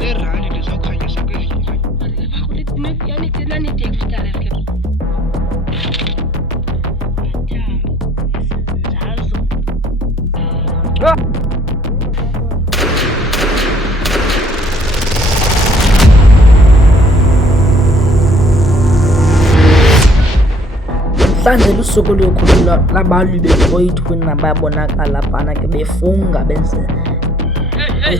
le rani lizokhanyisa kwivili. Yani tena nitekusitale ke. Mhlanje lusuku olukhulu labalwi beVoid kunye nababonakala phana ke befunga benze Hey,